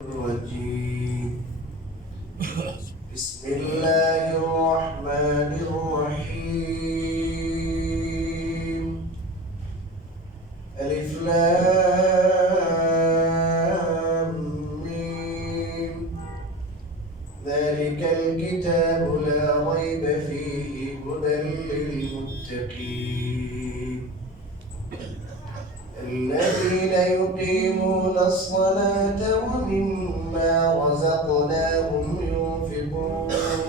الرجيم بسم الله الرحمن الرحيم ألف لام ميم ذلك الكتاب لا ريب فيه هدى للمتقين الذين يقيمون الصلاة ومما رزقناهم ينفقون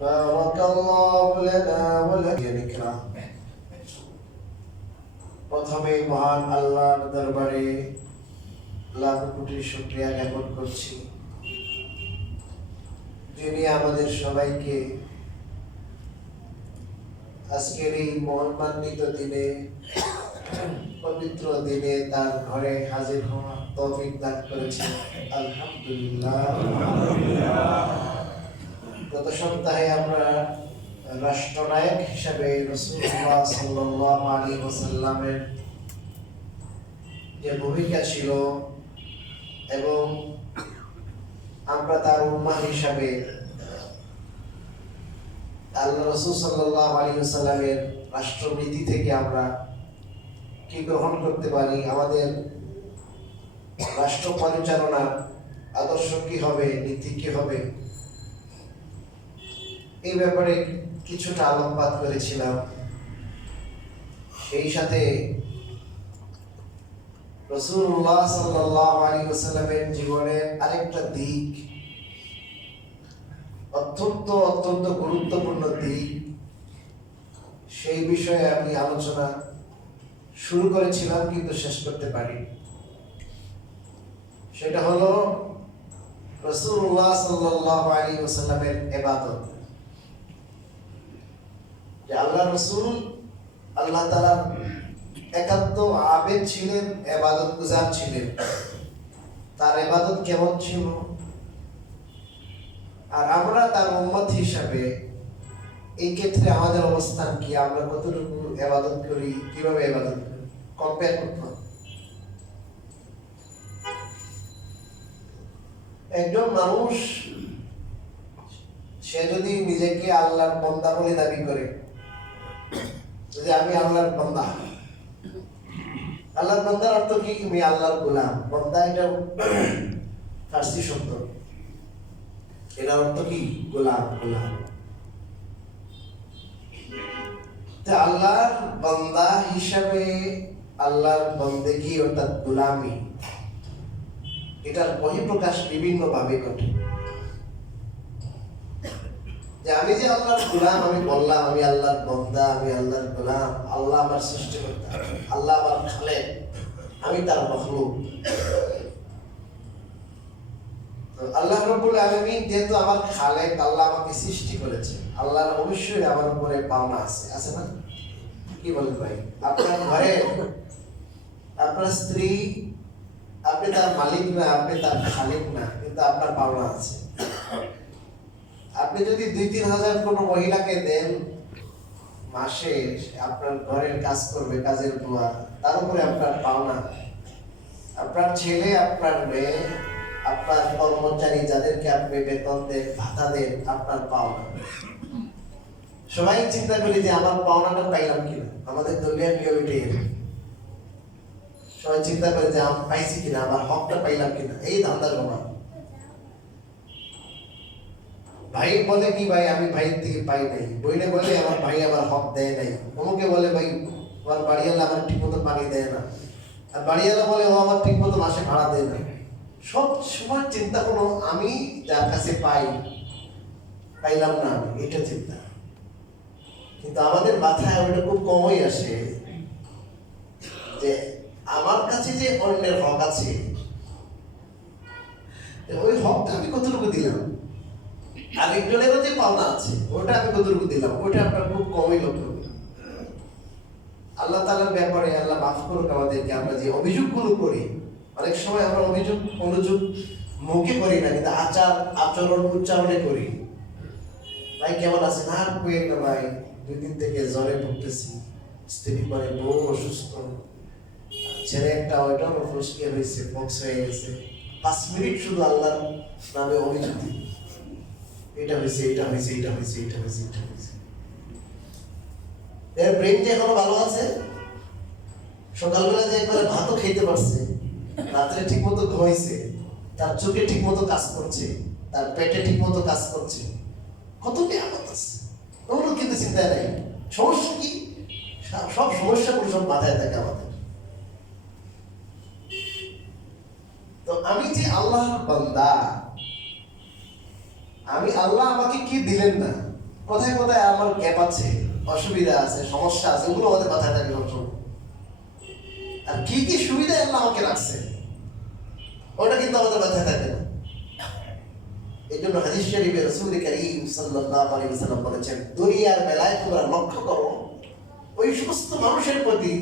بارك الله لنا ولكم الكرام প্রথমে মহান আল্লাহর দরবারে লাখ কোটি শুকরিয়া জ্ঞাপন করছি, যিনি আমাদের সবাইকে আজকের এই মহিমান্বিত দিনে, পবিত্র দিনে তার ঘরে হাজির হওয়া তৌফিক দান করেছেন। আলহামদুলিল্লাহ। গত সপ্তাহে আমরা রাষ্ট্রনায়ক হিসাবে রাসূলুল্লাহ সাল্লাল্লাহু আলাইহি ওয়াসাল্লামের যে ভূমিকা ছিল এবং আমরা তার উম্মাহ হিসাবে আল্লাহ রাসূল সাল্লাল্লাহু আলাইহি ওয়াসাল্লামের রাষ্ট্রনীতি থেকে আমরা কি গ্রহণ করতে পারি, আমাদের রাষ্ট্র পরিচালনার আদর্শ কি হবে, নীতি কি হবে, এই ব্যাপারে কিছুটা আলোকপাত করেছিলাম। সেই সাথে রাসূলুল্লাহ সাল্লাল্লাহু আলাইহি ওয়াসাল্লামের জীবনের আরেকটা দিক, অত্যন্ত গুরুত্বপূর্ণ দিক, সেই বিষয়ে আমি আলোচনা শুরু করেছিলাম কিন্তু শেষ করতে পারি। সেটা হলো রাসূলুল্লাহ সাল্লাল্লাহু আলাইহি ওয়াসাল্লামের ইবাদত। যে আল্লাহ রাসূল আল্লাহ তাআলার একান্ত আবেদ ছিলেন, ইবাদত গুজার ছিলেন। তার ইবাদত কেমন ছিল, আর আমরা তার উম্মত হিসাবে এই ক্ষেত্রে আমাদের অবস্থান কি, আমরা কতটুকু ইবাদত করি, কিভাবে ইবাদত করি, কম্পেয়ার করতে হবে। একজন মানুষ সে যদি নিজেকে আল্লাহর বান্দা বলে দাবি করে, যদি আমি আল্লাহর বান্দা, আল্লাহর বান্দার অর্থ কি, আমি আল্লাহর গোলাম। বান্দা এটা ফার্সি শব্দ, এর অর্থ কি, গোলাম। আল্লাহর বান্দা হিসাবে আল্লাহর বন্দেগী অর্থাৎ গোলামি, এটার বহিঃপ্রকাশ বিভিন্ন ভাবে ঘটে। যে আমি যে আল্লাহর গোলাম, আমি বললাম আমি আল্লাহর বান্দা, আমি আল্লাহর গোলাম, আল্লাহ আমার সৃষ্টিকর্তা, আল্লাহ আমার খালেক, আমি তার মখলুক। আল্লাহ রাব্বুল আলামিন যেহেতু আমার খালেক, আল্লাহ আমাকে সৃষ্টি করেছে, আল্লাহর অবশ্যই আমার উপরে পাওনা আছে না? কি বলেন ভাই? আপনার ঘরে আপনার স্ত্রী, আপনি তার মালিক না, আপনি তার খালিক না, কিন্তু আপনার পাওনা আছে। আপনি যদি 2-3 হাজার কোনো মহিলাকে দেন মাসে, আপনার ঘরের কাজ করবে, কাজের বুয়া, তার উপরে আপনার পাওনা। আপনার ছেলে, আপনার মেয়ে, আপনার কর্মচারী, যাদেরকে আপনি বেতন দেন, ভাতা দেন, আপনার পাওনা। সবাই চিন্তা করি যে আমার পাওনাটা পাইলাম কিনা, আমাদের দলীয় নিয়ম এটাই। সবাই চিন্তা করে যে আমি পাইছি কিনা, আমার হকটা পাইলাম কিনা, এই ধান্দার ব্যাপার। ভাই বলে কি, ভাই আমি ভাইয়ের থেকে পাই নাই, বইলে বলে আমার ভাই আমার হক দেয় নাই, অমুকে বলে ভাই আমার বাড়িওয়ালা আমার ঠিক মতো পানি দেয় না, আর বাড়িওয়ালা বলে ও আমার ঠিক মতো মাসে ভাড়া দেয় না। সব সময় চিন্তা করো আমি যার কাছে পাইলাম না, এটা চিন্তা। কিন্তু আমাদের মাথায় ওইটা খুব কমই আসে যে আমার কাছে যে অন্যের হক আছে, ওই হকটা আমি কতটুকু দিলাম, আরেকজনেরও যে পাওনা আছে ওটা আমি কতটুকু দিলাম, ওটা আপনার খুব কমই লক্ষ্য। আল্লাহ তাআলার ব্যাপারে আল্লাহ মাফ করুক আমাদেরকে, আমরা যে অভিযোগগুলো করি, অনেক সময় আমরা অনুযোগ মুখে করি না, কিন্তু আচরণ উচ্চারণে করি। ভাই কেমন আছেন? আর কইেন না ভাই, 2 দিন থেকে জ্বরে ভুগতেছি, স্ত্রী করে বউ অসুস্থ, ছেলে একটা ওইটার ফুসকে হয়েছে, বক্স হয়ে গেছে, 5 মিনিট শুধু আল্লাহর নামে অভিযোগ দিই, এটা হয়েছে, এটা হয়েছে, এটা হয়েছে, এটা হয়েছে, এটা হয়েছে। এর ব্রেন যে এখনো ভালো আছে, সকালবেলা যে একবার ভাতও খেতে পারছে, রাত্রে ঠিক মতো ঘুমাইছে, তার চোখে ঠিক মতো কাজ করছে, তার পেটে ঠিক মতো কাজ করছে, কত নিয়ামত আছে, ওগুলো কিন্তু চিন্তায় নাই। সমস্যা কি? সব সমস্যাগুলো সব মাথায় থাকে আমাদের। তো আমি যে আল্লাহর বান্দা, আমি আল্লাহ আমাকে কি দিলেন না, কোথায় কোথায় আমার গ্যাপ আছে, অসুবিধা আছে, সমস্যা আছে, ওগুলো আমাদের মাথায় থাকে সবসময়। আর কি কি সুবিধা আল্লাহ আমাকে রাখছে, ওটা কিন্তু আমাদের মাথায় থাকে না। এই জন্য হাদিস শরীফে রাসূল কারীম সাল্লাল্লাহু আলাইহি ওয়াসাল্লাম বলেছেন, দুনিয়ার বেলায় তোমরা লক্ষ্য করো ওই সমস্ত মানুষের প্রতি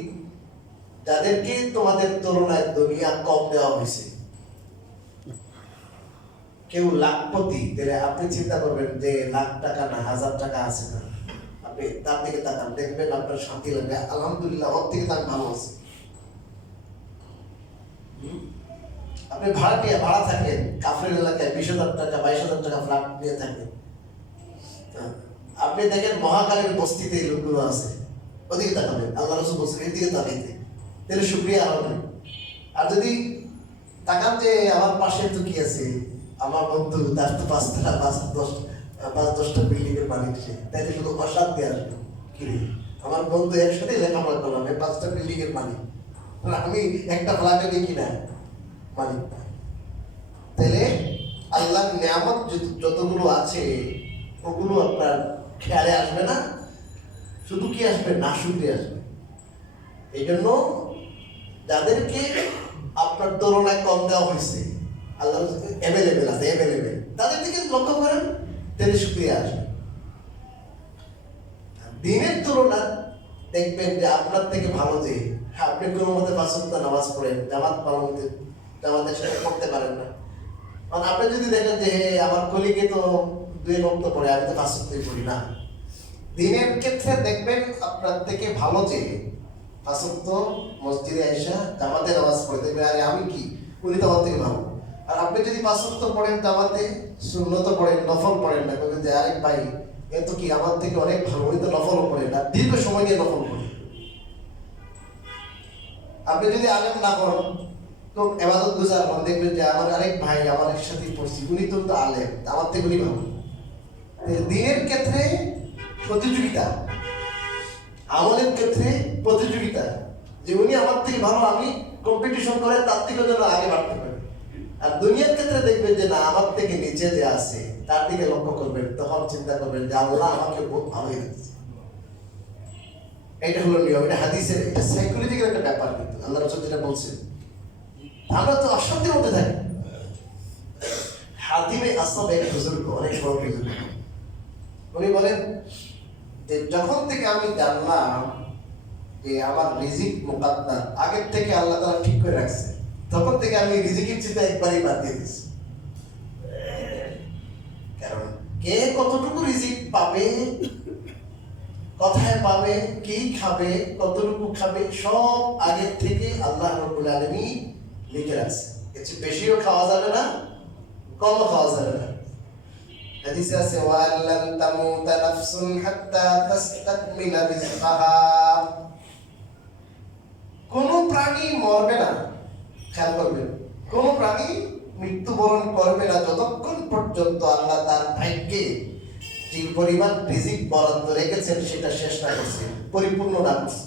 যাদেরকে তোমাদের তুলনায় দুনিয়া কম দেওয়া হয়েছে। কেউ লাখপতি, তাহলে আপনি চিন্তা করবেন যে লাখ টাকা না 1000 টাকা আছে না, আপনি তার দিকে তাকান, দেখবেন আপনার শান্তি লাগবে, আলহামদুলিল্লাহ ওর থেকে তার ভালো আছে। আপনি ভাড়া থাকেন কাফের এলাকায়, 20,000 টাকা 22,000 টাকা ফ্ল্যাট নিয়ে থাকেন, আপনি দেখেন মহাকালের বস্তিতে এই লোকগুলো আছে, ওদিকে তাকাবেন, আল্লাহ রাসূল বলছেন এদিকে তাকাইতে, তাহলে শুকরিয়া হবে। আর যদি তাকান যে আমার পাশে তো কি আছে, আমার বন্ধু, তার তো 5টা 5-10টা বিল্ডিং এর মালিক, সে তাইলে শুধু অশান্তি আসবে। কি আমার বন্ধু একসাথে লেখাপড়া করলাম, 5টা বিল্ডিং এর মালিক, আমি একটা ফ্ল্যাটে দেখি না মালিক। তাহলে আল্লাহর নিয়ামত যতগুলো আছে ওগুলো আপনার খেয়ালে আসবে না, শুধু কি আসবে, না শুনতে আসবে। এই জন্য যাদেরকে আপনার তুলনায় কম দেওয়া হয়েছে, আল্লাহ অ্যাভেলেবেল আছে, অ্যাভেলেবেল, তাদের দিকে লক্ষ্য করেন, তাহলে শুকরিয়া আসবে। দিনের তুলনা দেখবেন যে আপনার থেকে ভালো যে আপনি কোনো মতে 5 ওয়াক্ত নামাজ পড়েন, জামাতের সাথে পড়তে পারেন না, মানে আপনি যদি দেখেন যে আমার কলিগে তো 2 ওয়াক্ত পড়ে, আমি তো 5 ওয়াক্তই পড়ি না, দিনের ক্ষেত্রে দেখবেন আপনার থেকে ভালো যে 5 ওয়াক্ত মসজিদে এসে জামাতে নামাজ পড়ে, দেখবেন আরে আমি কি, উনি তো আমার থেকে ভালো। আর আপনি যদি 5 ওয়াক্ত পড়েন জামাতে, সুন্নত পড়েন, নফল পড়েন না, বলবেন যে আরেক ভাই এ তো কি আমার থেকে অনেক ভালো, উনি তো নফলও পড়েন না, দীর্ঘ সময় নিয়ে নফল পড়েন। আপনি যদি আলেম না করেন তো ইবাদত গুজার হন, দেখবেন যে আমার আরেক ভাই আমার একসাথে পড়ছি, উনি তো আলেম, আমার থেকে উনি ভালো। দিনের ক্ষেত্রে প্রতিযোগিতা, আমলের ক্ষেত্রে প্রতিযোগিতা, যে উনি আমার থেকে ভালো, আমি কম্পিটিশন করে তার থেকে যেন আগে বাড়তে পারি। আর দুনিয়ার ক্ষেত্রে দেখবেন যে না, আমার থেকে নিচে যে আছে তার দিকে লক্ষ্য করবেন, তখন চিন্তা করবেন যে আল্লাহ আমাকে বহুত ভালোই রেখেছে। এটা হলো নিয়ম, এটা হাদিসের, এটা সাইকোলজিক্যাল একটা ব্যাপার। কিন্তু আল্লাহ রাসূল যেটা বলছেন, আমরা তো অশান্তির মধ্যে থাকি। হাতিমে আসমাদ এক বুজুর্গ, অনেক বড় বুজুর্গ, উনি বলেন যে যখন থেকে আমি জানলাম যে আমার রিজিক মুকাদ্দার, আগের থেকে আল্লাহ তাআলা ঠিক করে রাখছে, তখন থেকে আমি রিজিকের চিন্তা একবারই বাদ দিয়ে দিয়েছি। কারণ কে কতটুকু রিজিক পাবে, কোথায় পাবে, কি খাবে, কতটুকু খাবে, সব আগের থেকে আল্লাহ রাব্বুল আলামিন লিখে রাখছে। এর চেয়ে বেশিও খাওয়া যাবে না, কমও খাওয়া যাবে না। হাদিসে আছে, ওয়ালান তামুতা নাফসুন হাত্তা তাস্তাকমিলা রিজকাহা, কোন প্রাণী মরবে না, খেয়াল করবেন, কোন প্রাণী মৃত্যুবরণ করবে না যতক্ষণ পর্যন্ত আল্লাহ তার ভাগ্যে যে পরিমাণ রিজিক বরাদ্দ রেখেছেন সেটা শেষ না করছে, পরিপূর্ণ না করছে।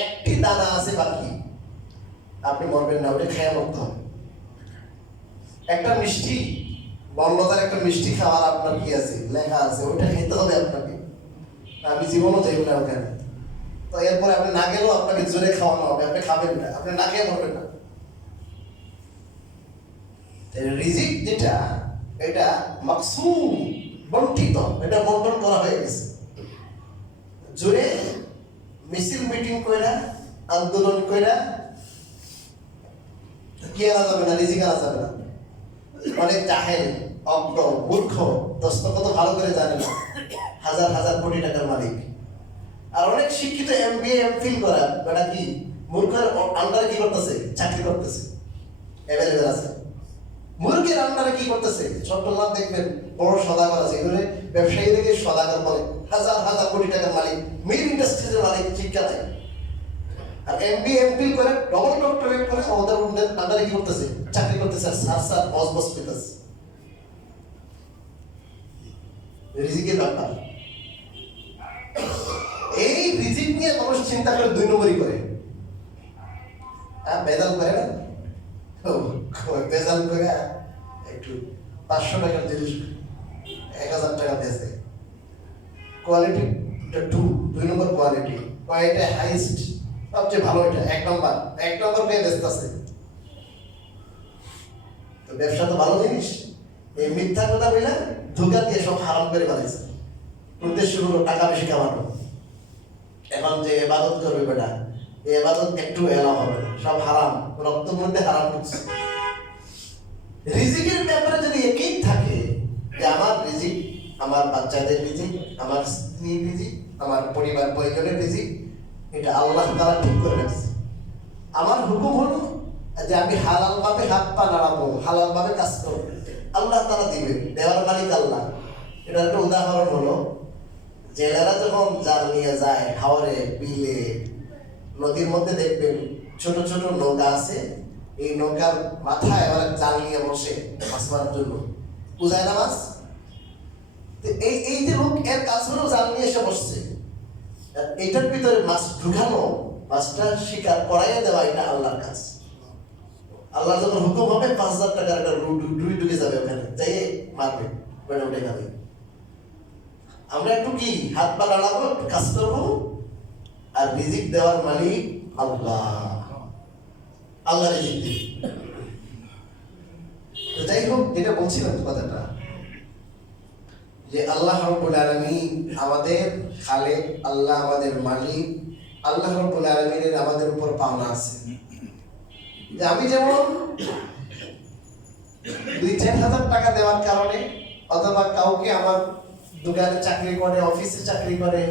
একটি দানা আছে বাকি, আপনি মরবেন না, ওটা খেয়ে মরতে হবে। একটা মিষ্টি, বর্ণতার একটা মিষ্টি খাওয়ার আপনার কি আছে, লেখা আছে, ওটা খেতে হবে আপনাকে, আমি জীবনও যাইব না ওখানে। তো এরপরে আপনি না গেলেও আপনাকে জোরে খাওয়ানো হবে, আপনি খাবেন না, আপনি না খেয়ে মরবেন না। রিজিক যেটা, এটা মাকসুম, বন্টিত, এটা বন্টন করা হয়ে গেছে। জোরে মিছিল মিটিং কইরা, আন্দোলন কইরা কি আনা যাবে না, রিজিক আনা যাবে না। অনেক জাহেল, অজ্ঞ, মূর্খ, দস্তখত ভালো করে জানে না, হাজার হাজার কোটি টাকার মালিক। আর অনেক শিক্ষিত MBA MPhil করা, বেটা কি মূর্খের আন্ডারে কি করতেছে? চাকরি করতেছে, অ্যাভেলেবেল আছে। মুরগির আন্ডারে কি করতেছে? চট্টগ্রাম দেখবেন বড় সদাগর আছে, এগুলো ব্যবসায়ীদেরকে সদাগর বলে, হাজার হাজার কোটি টাকার মালিক, মিল ইন্ডাস্ট্রিজের মালিক, শিক্ষা দেয়। আর এমবি এমপি করে ডবল ডক্টরেট করে ওদের আন্ডারে কি করতেছে? চাকরি করতেছে, স্যার স্যার বস বস পেতেছে। রিজিকের ব্যাপার। এই রিজিক নিয়ে মানুষ চিন্তা করে 2 নম্বরই করে, বেজাল করে না, বেজাল করে একটু 500 টাকার জিনিস 1000 টাকা বেচে। কোয়ালিটি 2 নম্বর কোয়ালিটি, এটা হাইস্ট, সবচেয়ে ভালো, এটা 1 নম্বর পেয়ে বেচতেছে। তো ব্যবসা তো ভালো জিনিস। এই মিথ্যা কথা বলে ধোঁকা দিয়ে সব হারাম করে বানাইছে। উদ্দেশ্য হলো টাকা বেশি কামানো। এখন যে ইবাদত করবে বেটা, এই ইবাদত একটু এলাও হবে না, সব হারাম, রক্তের মধ্যে হারাম ঢুকছে। রিজিকের ব্যাপারে যদি একই থাকে যে আমার রিজিক, আমার বাচ্চাদের রিজিক, আমার স্ত্রীর রিজিক, আমার পরিবার পরিজনের রিজিক, এটা আল্লাহ তাআলা ঠিক করে রাখছে। আমার হুকুম হলো যে আমি হালাল ভাবে হাত পা নাড়াবো, হালাল ভাবে কাজ করবো, আল্লাহ তাআলা দিবেন, দেওয়ার মালিক আল্লাহ। এটার একটা উদাহরণ হলো, জেলেরা যখন জাল নিয়ে যায় হাওরে, বিলে, নদীর মধ্যে দেখবেন ছোট ছোট নৌকা আছে, এই নৌকার মাথায় ওরা জাল নিয়ে বসে মাছ মারার জন্য, বুঝায় না মাছ। এই এই যে লোক, এর কাজ হলো জাল নিয়ে এসে বসছে, এইটার ভিতরে মাছ ঢুকানো, মাছটা শিকার করাইয়া দেওয়া, এটা আল্লাহর কাজ। আল্লাহ যখন হুকুম হবে 5000 টাকার একটা ডুই ঢুকে যাবে ওখানে, যাই মারবে, ওটা উঠে খাবে। আমরা একটু কি হাত পা নাড়াবো, একটু কাজ করবো, আর রিজিক দেওয়ার মালিক আল্লাহ, আল্লাহ রিজিক দেবে। তো যাই হোক, যেটা বলছিলাম কথাটা, যে আল্লাহ রাব্বুল আলামিন আমাদের খালেক, আল্লাহ আমাদের মালিক, আল্লাহ রাব্বুল আলামিনের আমাদের উপর পাওনা আছে। যে আমি যেমন 2-4 হাজার টাকা দেওয়ার কারণে, অথবা কাউকে আমার দোকানে চাকরি করে, অফিসে চাকরি করে,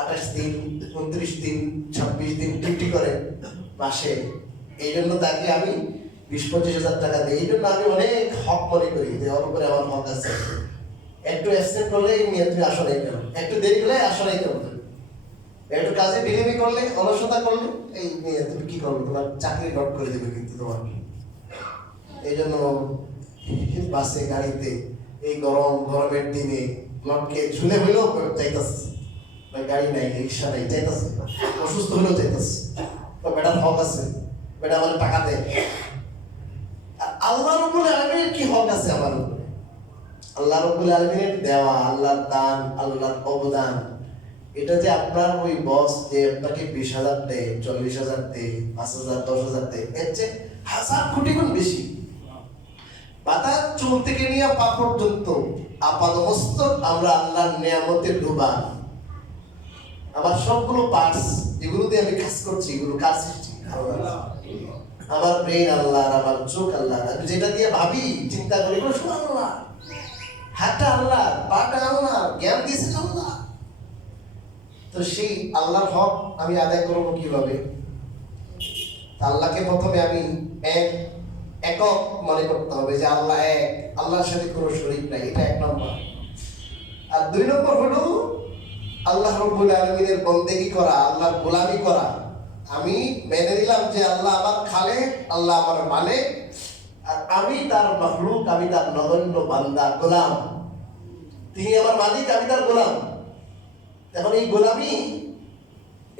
28 দিন, 29 দিন, 26 দিন ডিউটি করে মাসে, এই জন্য তাকে আমি 20-25 হাজার টাকা দিই। এই জন্য আমি অনেক হক মনে করি যে ওর উপরে আমার হক আছে। একটু অ্যাবসেন্ট করলে নিয়ে তুমি আসো নাই কেন, একটু দেরি করলে আসো নাই কেন, একটু কাজে বিলম্ব করলে, অলসতা করলে, এই নিয়ে তুমি কি করবে, তোমার চাকরি নট করে দেবে কিন্তু তোমার। এই জন্য বাসে, গাড়িতে এই গরমের দিনে লটকে ঝুলে হইলেও চাইতেছে, গাড়ি নাই, রিক্সা নাই, চাইতেছে, অসুস্থ হলেও চাইতেছে, বেটার হক আছে, বেটা আমার টাকা দেয়। আর আল্লাহ রাব্বুল আলামিনের কি হক আছে আমার উপরে? আল্লাহ রাব্বুল আলামিনের দেওয়া, আল্লাহর দান, আল্লাহর অবদান, এটা যে আপনার ওই বস যে আপনাকে 20,000 দেয়, 40,000 দেয়, 5,000, 10,000 দেয়, এর চেয়ে 1000 কোটি গুণ বেশি। পাতা চুল থেকে নিয়ে পা পর্যন্ত আপাদমস্তক আমরা আল্লাহর নিয়ামতে ডুবা। আমার সবগুলো পার্টস যেগুলো দিয়ে আমি কাজ করছি, এগুলো কার সৃষ্টি? আল্লাহ। আমার ব্রেন আল্লাহ, আমার চোখ আল্লাহ, আমি যেটা দিয়ে ভাবি, চিন্তা করি, এগুলো সব আল্লাহ। হাতটা আল্লাহ, পাটা আল্লাহ, জ্ঞান দিয়েছেন আল্লাহ। তো সেই আল্লাহর হক আমি আদায় করবো কিভাবে? আল্লাহকে প্রথমে আমি একক মনে করতে হবে, যে আল্লাহ এক, আল্লাহর সাথে কোনো শরীক নাই, এটা 1 নম্বর। আর 2 নম্বর হলো আল্লাহ রাব্বুল আলামিনের বন্দেগী করা, আল্লাহর গোলামি করা। আমি মেনে নিলাম যে আল্লাহ আমার খালেক, আল্লাহ আমার মালিক, আর আমি তার মাখলুক, আমি তার নগণ্য বান্দা, গোলাম। তিনি আমার মালিক, আমি তার গোলাম। এখন এই গোলামি,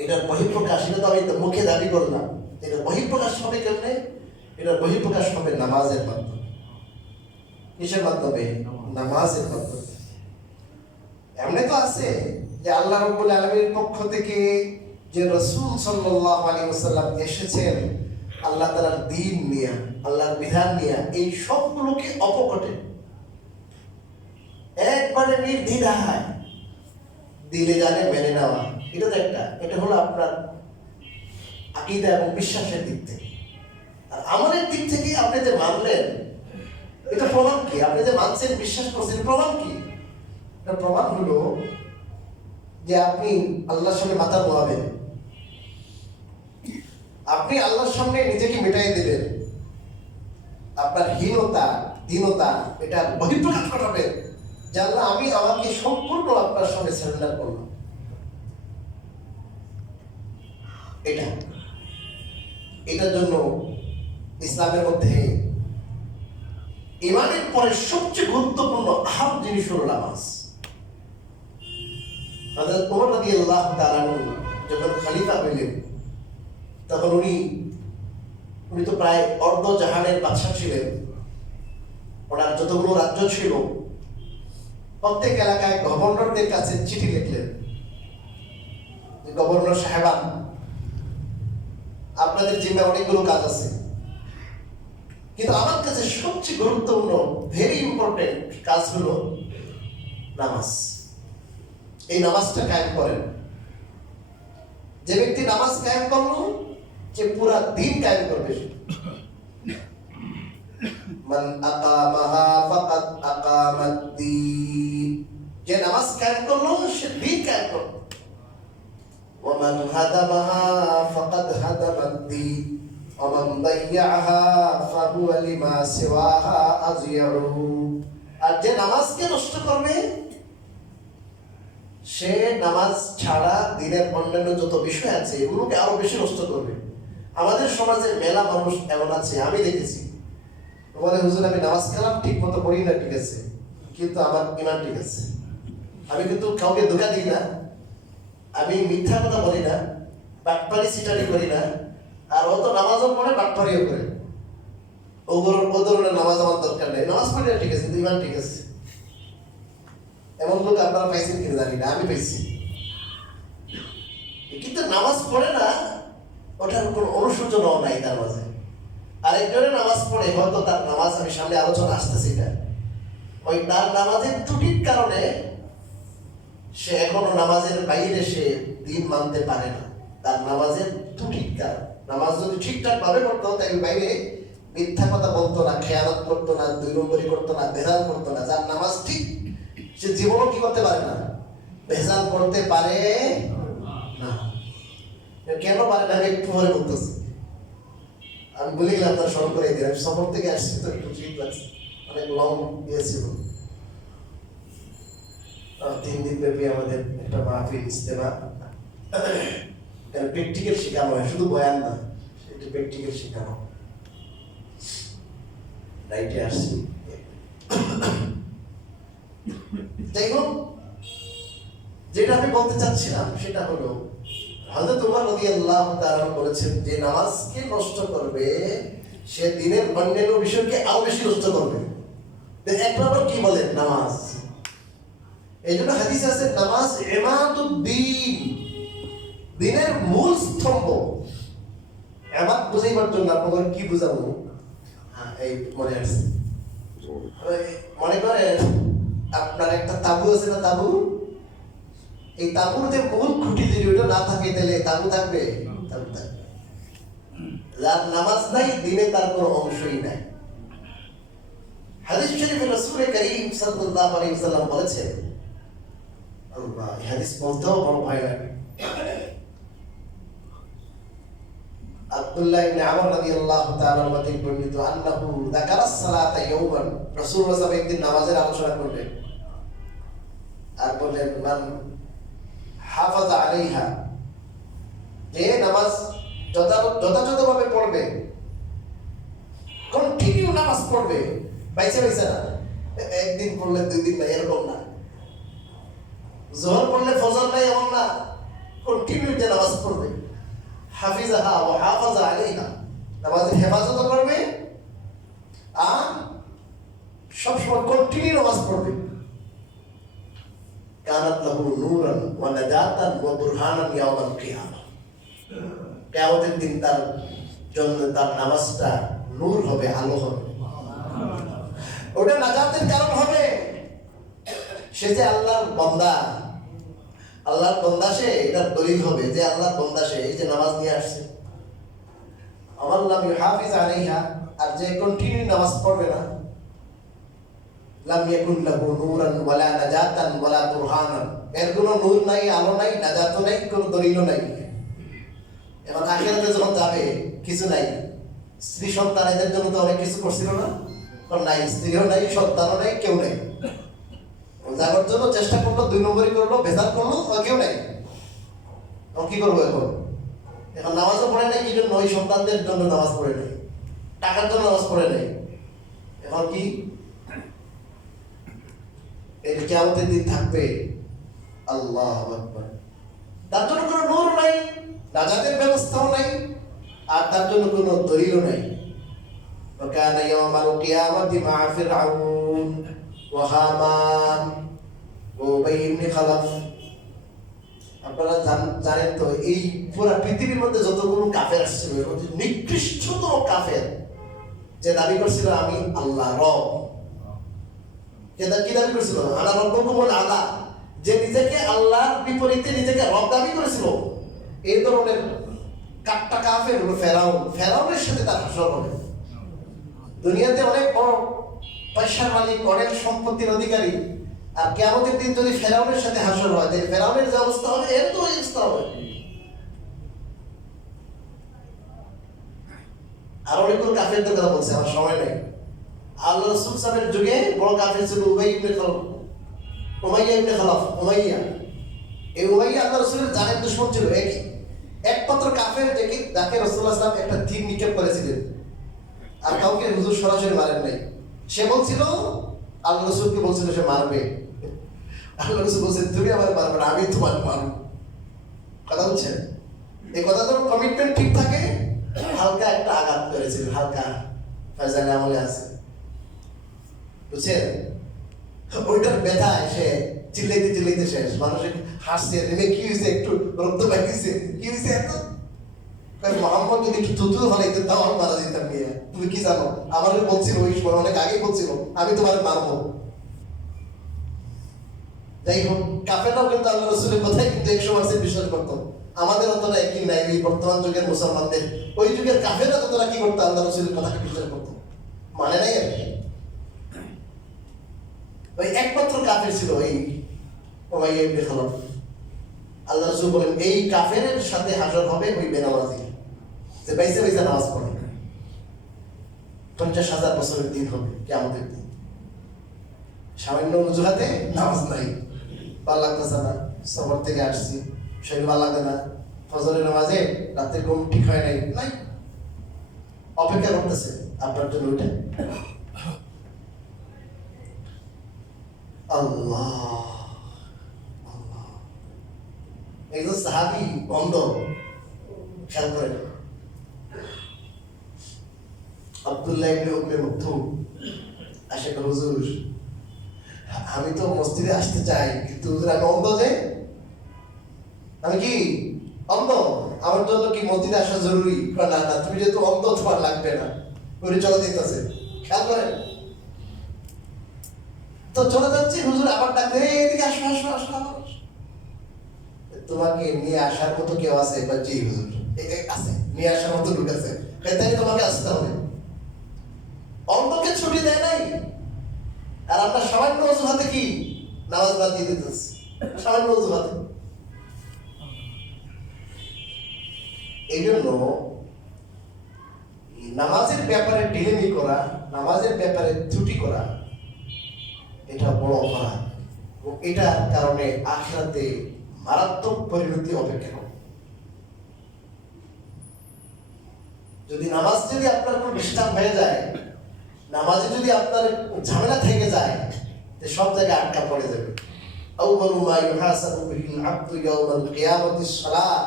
এটার বহিঃপ্রকাশ, এটা তো আমি মুখে দাবি করলাম, এটা বহিঃপ্রকাশ হবে কেমনে? এটা বহিঃপ্রকাশ হবে নামাজের মাধ্যমে। কিসের মাধ্যমে? নামাজের মাধ্যমে। এমনি তো আছে যে আল্লাহ রাব্বুল আলামিনের পক্ষ থেকে যে রাসূল সাল্লাল্লাহু আলাইহি ওয়াসাল্লাম এসেছেন আল্লাহ তাআলার দ্বীন নিয়ে, আল্লাহর বিধান নিয়ে, এই সবগুলোকে অপকটে একবারে নির্দ্বিধায় দিলে জানে মেনে নেওয়া, এটা তো একটা, এটা হলো আপনার আকীদা এবং বিশ্বাসের দিক থেকে। আর আমাদের দিক থেকে আপনি যে মানলেন, এটা প্রমাণ কি? আপনি যে মানছেন, বিশ্বাস করছেন, প্রমাণ কি? এটা প্রমাণ হলো যে আপনি আল্লাহর সামনে মাথা নোয়াবেন, আপনি আল্লাহর সামনে নিজেকে মিটাই দিবেন, আপনার হীনতা দীনতা এটা বহিঃপ্রকাশ ঘটাবেন যে আল্লাহ আমি আমাকে সম্পূর্ণ আপনার সঙ্গে সারেন্ডার করলাম। এটার জন্য ইসলামের মধ্যে ইমানের পরে সবচেয়ে গুরুত্বপূর্ণ আহাম জিনিস হলো নামাজ। হযরত ওমর রাদিয়াল্লাহু তাআলা যখন খলিফা হইলেন তখন উনি তো প্রায় অর্ধ জাহানের বাদশা ছিলেন। ওনার যতগুলো রাজ্য ছিল প্রত্যেক এলাকায় গভর্নরদের কাছে চিঠি লিখলেন, গভর্নর সাহেবান আপনাদের জিম্মায় অনেকগুলো কাজ আছে, কিন্তু আমার কাছে সবচেয়ে গুরুত্বপূর্ণ ভেরি ইম্পর্টেন্ট কাজ হলো নামাজ। এই নামাজটা কায়েম করেন। যে ব্যক্তি নামাজ কায়েম করলো সে পুরা দিন কায়েম করবে। মান আকামাহা ফাকাদ আকামাদ-দ্বীন, যে নামাজ কায়েম করলো সে দিন কায়েম করলো। ওয়া মান হাদামাহা ফাকাদ হাদামাদ-দ্বীন ওয়া মান দাইয়াহা ফাহুয়া লিমা সিওয়াহা আযইউ। আর যে নামাজকে নষ্ট করবে সে নামাজ ছাড়া দিনের অন্যান্য যত বিষয় আছে এগুলোকে আরো বেশি নষ্ট করবে। আমাদের সমাজে মেলা মানুষ এমন আছে, আমি দেখেছি, বলে হুজুর আমি নামাজ কালাম ঠিক মতো পড়ি না, ঠিক আছে, কিন্তু আমার ইমান ঠিক আছে, আমি কিন্তু কাউকে ধোঁকা দিই না, আমি মিথ্যা কথা বলি না, বাটপারি সিটারি করি না, আর ও তো নামাজও পড়ে বাটপারিও করে। ও ধরনের নামাজ আমার দরকার নেই, নামাজ পড়ি না ঠিক আছে কিন্তু ইমান ঠিক আছে। এমন লোক আপনারা পাইছেন কিনা জানি না, আমি পাইছি। কিন্তু নামাজ পড়ে না, ওটার কোনো অনুশোচনাও নাই তার মাঝে। আরেকজনের নামাজ পড়ে, হয়তো তার নামাজ, আমি সামনে আলোচনা আসতেছি না, ওই তার নামাজের ত্রুটির কারণে সে এখনো নামাজের বাইরে সে দিন মানতে পারে না। তার নামাজের ত্রুটির কারণ, নামাজ যদি ঠিকঠাক ভাবে করতো তাই বাইরে মিথ্যা কথা বলতো না, খেয়ানত করতো না, 2 নম্বরই করতো না, ভেজাল করতো না। যার নামাজ ঠিক সে জীবনও কি করতে পারে না, ভেজাল করতে পারে না। কেন পারে না আমি একটু পরে বলতেছি, আমি বলে গেলাম তার স্মরণ করে দিই। আমি সফর থেকে আসছি তো একটু ঠিক লাগছে, অনেক লং গিয়েছিল। 3 দিন ব্যাপী আমাদের একটা মাহফিল ইজতেমা, প্র্যাকটিক্যাল শেখানো হয়, শুধু বয়ান না, সেটা প্র্যাকটিক্যাল শেখানো। রাইটে আসছি। যাই হোক, যেটা আমি বলতে চাচ্ছিলাম সেটা হলো হযরত ওমর রাদিয়াল্লাহু তাআলা বলেছেন যে নামাজকে নষ্ট করবে সে দিনের অন্যান্য বিষয়কে আরো বেশি নষ্ট করবে। এক নম্বর কি বলেন, নামাজ। এই জন্য হাদিসে আছে নামাজ ইমাদুদ্দিন, দিনের মূল স্তম্ভ। ইবাদ বুঝাইবার জন্য আপনাদের কি বুঝাবো, এই মনে আছে, মনে করেন আপনার একটা তাবু আছে না, তাবু, এই তাবুর যে মূল খুঁটি যদি ওটা না থাকে তাহলে তাবু থাকবে, তাবু থাকবে। যার নামাজ নাই দিনে তার কোনো অংশই নাই। হাদিস শরীফে রাসূল করিম সাল্লাল্লাহু আলাইহি ওয়াসাল্লাম বলেছেন, আল্লাহ, এই হাদিস বলতেও বড় ভয় লাগে। আব্দুল্লাহ ইবনে আমর রাদিয়াল্লাহু তাআলা থেকে বর্ণিত, আন্নাহু যাকারাস সালাতা ইয়াওমান, রাসূলুল্লাহ সাল্লাল্লাহু আলাইহি ওয়াসাল্লাম একদিন নামাজের আলোচনা করলেন আর বললেন, মান হাফাজা আলাইহা, যে নামাজ যথাযথভাবে পড়বে, কন্টিনিউ নামাজ পড়বে, বাইসে বাইসে না, একদিন পড়লে 2 দিন না, এরকম না, যোহর পড়লে ফজর নাই এমন না, কন্টিনিউ যে নামাজ পড়বে। হাফিজাহা ওয়া হাফাজা আলাইহা, নামাজের হেফাজত করবে আর সবসময় কন্টিনিউ নামাজ পড়বে। কানাত লাহু নূরান ওয়া নাজাতান ওয়া বুরহানান ইয়াওমাল কিয়ামাহ, কিয়ামতের দিন তার জন্য তার নামাজটা নূর হবে, আলো হবে, ওটা নাজাতের কারণ হবে। সে যে আল্লাহর বান্দা, আল্লাহর বান্দা, সে এটার দলিল হবে যে আল্লাহর বান্দা সে, এই যে নামাজ নিয়ে আসছে। আমার লাম ইউহাফিজ আলাইহা, আর যে কন্টিনিউ নামাজ পড়বে না, লাম ইয়াকুন লাহু নূরান ওয়ালা নাজাতান ওয়ালা বুরহানান, এর কোনো নূর নাই, আলো নাই, নাজাত নাই, কোনো দলিল নাই। এখন আখিরাতে যখন যাবে কিছু নাই, স্ত্রী সন্তান এদের জন্য তো অনেক কিছু করছিল না, নাই স্ত্রীও নাই, সন্তানও নাই, কেউ নাই। যাবার জন্য চেষ্টা করলো, 2 নম্বরই করলো, বেজার করলো, কেউ নাই। এখন কি করবো? এখন নামাজও পড়ে নাই, কি জন্য? ওই সন্তানদের জন্য নামাজ পড়ে নাই, টাকার জন্য নামাজ পড়ে নাই। এখন কি এই কিয়ামতের দিন থাকবে? আল্লাহু আকবার। তার জন্য কোনো নূর নাই, নাজাতের ব্যবস্থাও নাই, আর তার জন্য কোনো দলিলও নাই। وكان يوم القيامة مع فرعون وهامان وأبي بن خلف। আপনারা জানেন তো, এই পুরো পৃথিবীর মধ্যে যতগুলো কাফের আসছিল, এর মধ্যে নিকৃষ্টতম কাফের যে দাবি করছিল আমি আল্লাহ রব। কি দাবি করছিল? আনা রব্বুকুমুল আলা। যে নিজেকে আল্লাহর বিপরীতে নিজেকে রব দাবি করেছিল, এই ধরনের কাট্টা কাফের হলো ফেরাউন। ফেরাউনের সাথে তার হাসর হবে। দুনিয়াতে অনেক বড় পয়সার মালিক, অনেক সম্পত্তির অধিকারী, আর কিয়ামতের দিন যদি ফেরাউনের সাথে হাসর হয়, তাহলে ফেরাউনের যে অবস্থা হবে, এর তো ওই অবস্থা হবে। আর অনেকগুলো কাফেরদের কথা বলছে, আমার সময় নেই। আল্লাহ রাসূল সাহেবের যুগে বড় কাফের ছিল উমাইয়া ইবনে খালাফ। উমাইয়া, এই উমাইয়া আল্লাহ রাসূলের জানের দুশমন ছিল। একমাত্র কাফের যাকে রাসূলুল্লাহ সাল্লাল্লাহু আলাইহি ওয়াসাল্লাম একটা তীর নিক্ষেপ করেছিলেন, আর কাউকে হুজুর সরাসরি মারেন নাই। সে বলছিল, আল্লাহ রাসূলকে বলছিল সে মারবে। আল্লাহ রাসূল বলছেন তুমি আমার মারবে না, আমি তোমার মারব। কথা বলছেন? এই কথা তো কমিটমেন্ট ঠিক থাকে। হালকা একটা আঘাত করেছিল, হালকা ফায়জানে আমলে আছে, বুঝছেন? ওইটার ব্যথায় সে চিল্লাইতে শেষ। মানুষ হাসছে, নেমে কি হয়েছে, একটু রক্ত লাগিয়েছে, কি হয়েছে এত? মোহাম্মদ যদি একটু তুতু ফলাইতে তাও আমার মারা যেতাম। নিয়ে তুমি কি জানো, আমার বলছিল ওই সময়, অনেক আগেই বলছিল আমি তোমার মারবো। যাই হোক, কাফেররাও কিন্তু আল্লাহ রাসূলের কথাই কিন্তু 100% বিশ্বাস করতো। আমাদের অতটা একই নাই। এই বর্তমান যুগের মুসলমানদের, ওই যুগের কাফেররা ততটা কি করতো? আল্লাহ রাসূলের কথাকে বিশ্বাস করতো, মানে নাই আর কি। ওই একমাত্র কাফের ছিল এই উমাইয়া ইবনে খালাফ। আল্লাহ রাসূল বলেন এই কাফেরের সাথে হাসর হবে ওই বেনামাজি, যে বাইসে নামাজ পড়ে। 50,000 বছরের দিন হবে কিয়ামতের দিন। সামান্য অজুহাতে নামাজ নাই, ভালো লাগতেছে না, সফর থেকে আসছি, শরীর ভালো লাগে না, ফজরের নামাজে রাতে ঘুম ঠিক হয় নাই, অপেক্ষা করতেছে আপনার জন্য ওইটা। আল্লাহ, একজন সাহাবী অন্ধ, খেয়াল করেন, আব্দুল্লাহ ইবনে উম্মে মাকতুম আসে, হুজুর আমি তো মসজিদে আসতে চাই, কিন্তু হুজুর আমি অন্ধ, যে আমি কি অন্ধ, আমার জন্য কি মসজিদে আসা জরুরি? না না, তুমি যেহেতু অন্ধ তোমার লাগবে না, ওরে চলে দিতেছে। খেয়াল করেন তো, চলে যাচ্ছি, হুজুর আবার ডাকতে, এদিকে আসো আসো আসো, আবার তোমাকে নিয়ে আসার মতো কেউ আছে? জি হুজুর আছে, নিয়ে আসার মতো লোক আছে, তাই তোমাকে আসতে হবে। অন্ধকে ছুটি দেয় নাই, আর আমরা সামান্য অজুহাতে কি নামাজ বাদ দিয়ে দিতেছি, সামান্য অজুহাতে। এই জন্য নামাজের ব্যাপারে ঢিলেমি করা, নামাজের ব্যাপারে ত্রুটি করা, এটা বড় অপরাধ। এটার কারণে আখিরাতে মারাত্মক পরিণতি অপেক্ষা। যদি নামাজ যদি আপনার কোনো ডিস্টার্ব হয়ে যায়, নামাজে যদি আপনার ঝামেলা থেকে যায়, সব জায়গায় আটকা পড়ে যাবে। আউয়ালু মা ইউহাসাবু বিহিল আবদু ইয়াউমাল কিয়ামাতিস সালাত।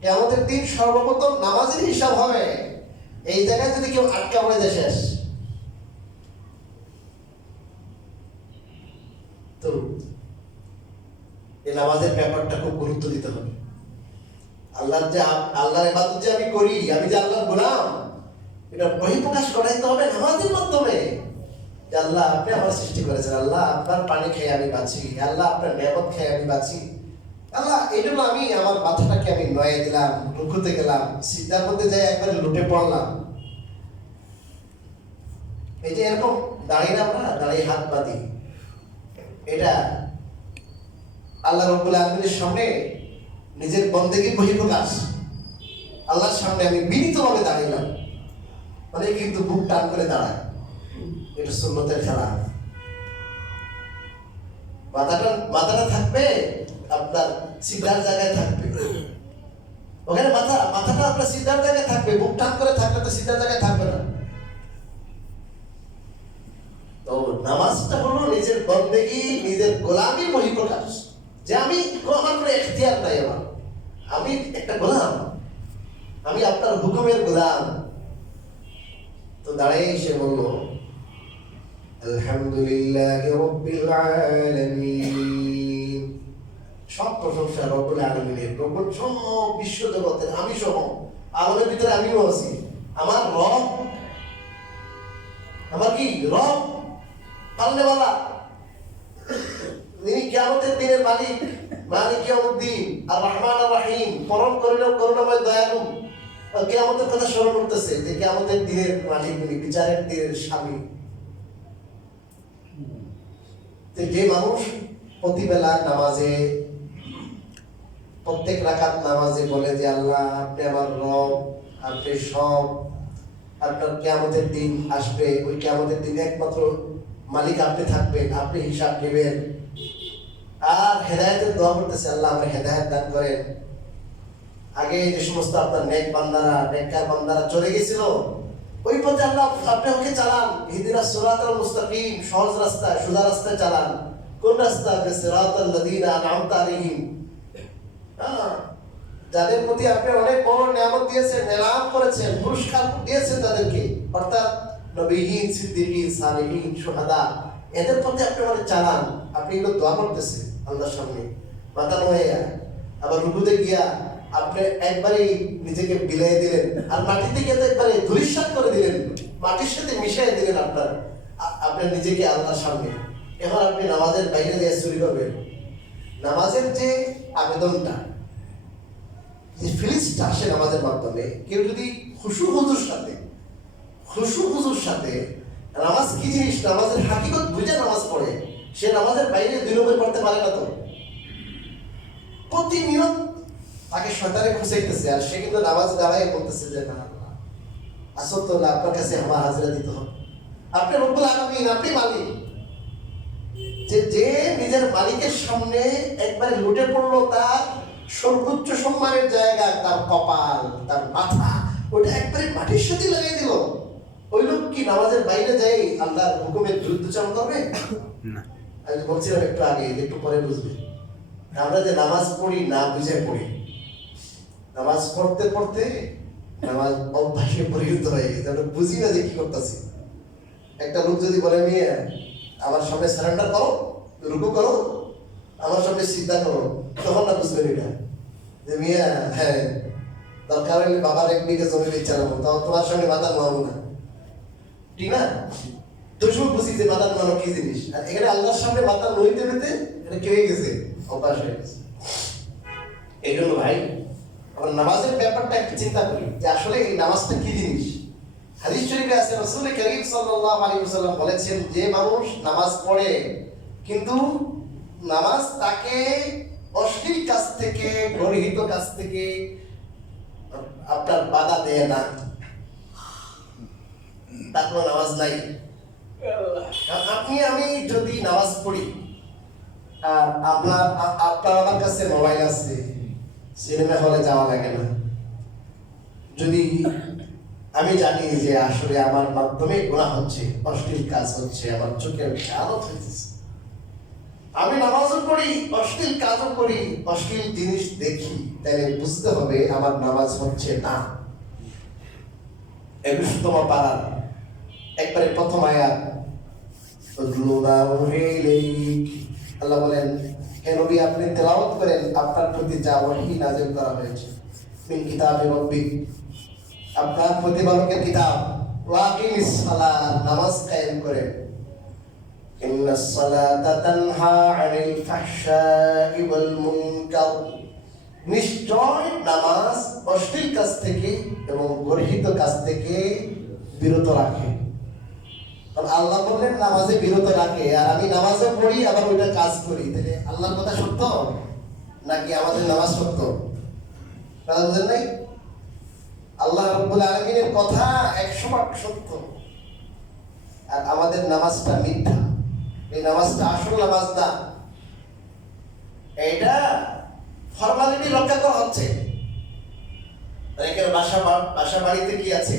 কিয়ামতের দিন সর্বপ্রথম নামাজের হিসাব হবে। এই জায়গায় যদি কেউ আটকা পড়ে যায়, শেষ। তো এই নামাজের ব্যাপারটা খুব গুরুত্ব দিতে হবে। আল্লাহর ইবাদত যে আমি করি, আমি যে আল্লাহর গোলাম, এটা বহিঃপ্রকাশ করাইতে হবে নামাজের মাধ্যমে। যে আল্লাহ আপনি আমার সৃষ্টি করেছেন, আল্লাহ আপনার পানি খেয়ে আমি বাঁচি, আল্লাহ আপনার নিয়ামত খেয়ে আমি বাঁচি, আল্লাহ এই জন্য আমি আমার মাথাটাকে আমি নয়ে দিলাম, রুকুতে গেলাম, সিজদার মধ্যে যাই একবারে লুটে পড়লাম। এই যে এরকম দাঁড়িয়ে আমরা দাঁড়িয়ে হাত বাঁধি, এটা আল্লাহ রাব্বুল আলামিনের সামনে নিজের বন্দেগীর বহিঃপ্রকাশ। আল্লাহর সামনে আমি বিনীতভাবে দাঁড়াইলাম, মানে কিন্তু বুক টান করে দাঁড়ায়, এটা সুন্নতের খেলা। মাথাটা থাকবে আপনার সিদ্ধার জায়গায় থাকবে, ওখানে মাথাটা আপনার সিদ্ধার জায়গায় থাকবে, বুক টান করে থাকলে তো সিদ্ধার জায়গায় থাকবে না। তো নামাজটা হলো নিজের বন্দেগী, নিজের গোলামী বহিঃপ্রকাশ, যে আমি আমার কোনো এখতিয়ার নাই, আমি একটা গোলাম, আমি আপনার হুকুমের গোলাম। তো দাঁড়িয়ে এসে বলল আলহামদুলিল্লাহি রাব্বিল আলামিন, সব প্রশংসা রব্বুল আলামিনের, রব্বুল সব বিশ্ব জগতের, আমি সহ আলমের ভিতরে আমিও আছি। আমার রব, আমার কি রব পালনেওয়ালা, তিনি কিয়ামতের দিনের মালিক, মালিক ইয়াউমুদ্দিন, আর রহমান আর রহিম, পরম করুণাময় দয়ালু। কিয়ামতের কথা স্মরণ করতেছে যে কিয়ামতের দিনের মালিক উনি, বিচারের দিনের স্বামী। যে মানুষ প্রতিবেলা নামাজে, প্রত্যেক রাকাত নামাজে বলে যে আল্লাহ আপনি আমার রব, আপনি সব, আপনার কিয়ামতের দিন আসবে, ওই কিয়ামতের দিন একমাত্র মালিক আপনি থাকবেন, আপনি হিসাব নেবেন, আর হেদায়েতের দোয়া করতেছে আল্লাহ আমার হেদায়েত দান করেন। আগে যে সমস্ত আপনার নেক বান্দারা, নেককার বান্দারা চলে গেছিল, ওই পথে আল্লাহ আপনি ওকে চালান, ইহদিনাস সিরাতাল মুস্তাকিম, সহজ রাস্তা, সোজা রাস্তায় চালান। কোন রাস্তা? সিরাতাল লাযিনা আন'আমতা আলাইহিম, যাদের প্রতি আপনি অনেক বড় নিয়ামত দিয়েছেন, নেলাম করেছেন, পুরস্কার দিয়েছেন তাদেরকে, অর্থাৎ নবীহীন, সিদ্দিকীন, সালেহীন, শুহাদা, এদের প্রতি আপনি অনেক চালান। আপনি এগুলো দোয়া করতেছেন আল্লাহর সামনে, মাথা নয়ে, আবার রুকুতে গিয়া আপনি একবারে নিজেকে বিলাই দিলেন, আর মাটিতে গিয়ে তো একবারে ধূলিসাৎ করে দিলেন, মাটির সাথে মিশিয়ে দিলেন আপনার নিজেকে আল্লাহর সামনে। এখন আপনি নামাজের বাইরে দিয়ে চুরি করবেন। নামাজের যে আবেদনটা, যে ফিলিংসটা আসে নামাজের মাধ্যমে, কেউ যদি খুশু হুজুর সাথে নামাজ কি জিনিস, নামাজের হাকিকত বুঝে নামাজ পড়ে, সে নামাজের বাইরে 2 নম্বর পড়তে পারে না। তো প্রতিনিয়ত তাকে শয়তানে খুঁচাইতেছে, আর সে কিন্তু নামাজ দাঁড়ায় বলতেছে যে না আসল তো না, আপনার কাছে আমার হাজিরা দিতে হবে, আপনি রব্বুল আলামিন, আপনি মালিক। যে নিজের মালিকের সামনে একবারে লুটে পড়লো, তার সর্বোচ্চ সম্মানের জায়গা, তার কপাল, তার মাথা, ওটা একবারে মাটির সাথে লাগিয়ে দিল, ওই লোক কি নামাজের বাইরে যাই আল্লাহর হুকুমের বিরুদ্ধাচরণ করবে না? আমি বলছিলাম একটু আগে, একটু পরে বুঝবে। আমরা যে নামাজ পড়ি না বুঝে পড়ি, নামাজ পড়তে পড়তে নামাজ অভ্যাসে পরিণত হয়ে গেছে, আমরা বুঝি না যে কি করতেছি। একটা লোক যদি বলে মেয়ে আমার সামনে সারেন্ডার করো, রুকু করো, আমার সামনে সিদ্ধা করো, তখন না বুঝবেন এটা যে মিয়া হ্যাঁ দরকার হলে বাবার 1 বিঘা জমি বেচে আনবো, তাও তোমার সঙ্গে মাথা নোয়াবো না, ঠিক না? তো সব বুঝি যে মাথা নোয়ানো কি জিনিস, আর এখানে আল্লাহর সামনে মাথা নইতে পেতে এটা কি হয়ে গেছে, অভ্যাস হয়ে গেছে। এই জন্য ভাই আমরা নামাজের ব্যাপারটা একটু চিন্তা করি যে আসলে এই নামাজটা কি জিনিস। হাদিস শরীফে আছে রাসূল কারীম সাল্লাল্লাহু আলাইহি ওয়াসাল্লাম বলেছেন, যে মানুষ নামাজ পড়ে কিন্তু নামাজ তাকে অশ্লীল কাজ থেকে, গর্হিত কাজ থেকে আপনার বাধা দেয় না, তার কোনো নামাজ নাই। আপনি আমি যদি নামাজ পড়ি, আর আপনার আমার কাছে মোবাইল আছে, সিনেমা হলে যাওয়া লাগে না, যদি আমি জানি যে আসলে আমার মাধ্যমে গুনাহ হচ্ছে, অশ্লীল কাজ হচ্ছে, আমার চোখের আলো হইতেছে, আমি নামাজও পড়ি, অশ্লীল কাজও করি, অশ্লীল জিনিস দেখি, তাহলে বুঝতে হবে আমার নামাজ হচ্ছে না। 21তম পারার একবারে প্রথম আয়াত, আল্লাহ বলেন হে নবী আপনি তেলাওয়াত করেন আপনার প্রতি যা ওহী নাযিল করা হয়েছে, মিন কিতাবে রাব্বিক, আপনার প্রতিপালকের কিতাব, ওয়াকিমিস সালাত, নামাজ কায়েম করেন, ইন্নাস সালাতা তানহা আনিল ফাহশাই ওয়াল মুনকার, নিশ্চয় নামাজ অশ্লীল কাজ থেকে এবং গর্হিত কাজ থেকে বিরত রাখে। আল্লাহ বললেন নামাজে বিরত রাখে, আর আমি নামাজও পড়ি আবার ওইটা কাজ করি, তাহলে আল্লাহর কথা সত্য নাকি আমাদের নামাজ সত্য? কথা বুঝেন নাই? আল্লাহ রাব্বুল আলামিনের কথা 100% সত্য, আর আমাদের নামাজটা মিথ্যা। এই নামাজটা আসল নামাজ না, এটা ফর্মালিটি রক্ষা করা হচ্ছে। অনেকের বাসা বাড়িতে কি আছে,